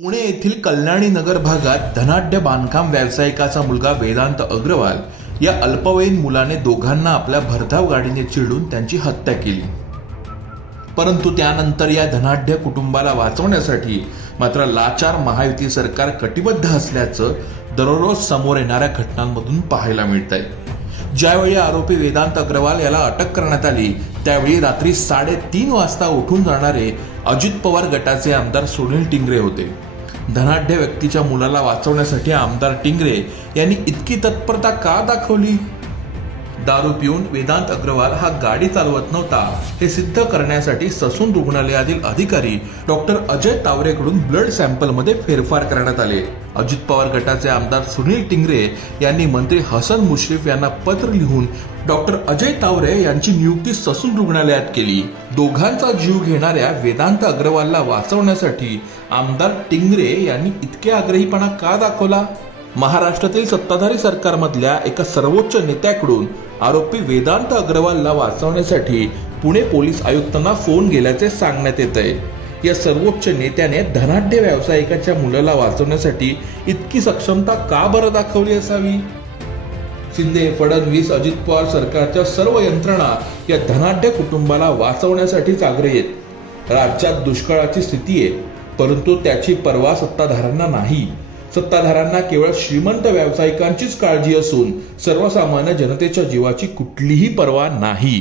पुणे येथील कल्याणी नगर भागात धनाढ्य बांधकाम व्यावसायिकाचा मुलगा वेदांत अग्रवाल या अल्पवयीन मुलाने दोघांना आपल्या भरधाव गाडीने चिरडून त्यांची हत्या केली। परंतु त्यानंतर या धनाढ्य कुटुंबाला वाचवण्यासाठी मात्र लाचार महायुती सरकार कटिबद्ध असल्याचं दररोज समोर येणाऱ्या घटनांमधून पाहायला मिळतंय। ज्यावेळी आरोपी वेदांत अग्रवाल याला अटक करण्यात आली त्यावेळी रात्री 3:30 वाजता उठून जाणारे अजित पवार गटाचे आमदार सुनील टिंगरे होते। धनाढ्य व्यक्तीच्या मुलाला वाचवण्यासाठी आमदार टिंगरे यांनी इतकी तत्परता का दाखवली? दारू पिऊन वेदांत अग्रवाल हा गाडी चालवत नव्हता हे सिद्ध करण्यासाठी ससून रुग्णालयातील अधिकारी डॉक्टर अजय तावरेकडून ब्लड सॅम्पलमध्ये फेरफार करण्यात आले। अजित पवार गटाचे आमदार सुनील टिंगरे यांनी मंत्री हसन मुश्रीफ यांना पत्र लिहून डॉक्टर अजय तावरे यांची नियुक्ती ससून रुग्णालयात केली। दोघांचा जीव घेणाऱ्या वेदांत अग्रवालला वाचवण्यासाठी आमदार टिंगरे यांनी इतके आग्रहीपणा का दाखवला? महाराष्ट्रातील सत्ताधारी सरकारमधल्या एका सर्वोच्च नेत्याकडून आरोपी वेदांत अग्रवालला वाचवण्यासाठी पुणे पोलीस आयुक्तांना फोन गेल्याचे सांगण्यात येतंय। या सर्वोच्च नेत्याने धनाढ्य व्यावसायिकाच्या मुलाला वाचवण्यासाठी इतकी सक्षमता का बरं दाखवली असावी? शिंदे, फडणवीस, अजित पवार सरकारच्या सर्व यंत्रणा या धनाढ्य कुटुंबाला वाचवण्यासाठीच आग्रही आहेत। राज्यात दुष्काळाची स्थिती आहे, परंतु त्याची पर्वा सत्ताधाऱ्यांना नाही। सत्ताधाऱ्यांना केवळ श्रीमंत व्यावसायिकांचीच काळजी असून सर्वसामान्य जनतेच्या जीवाची कुठलीही पर्वा नाही।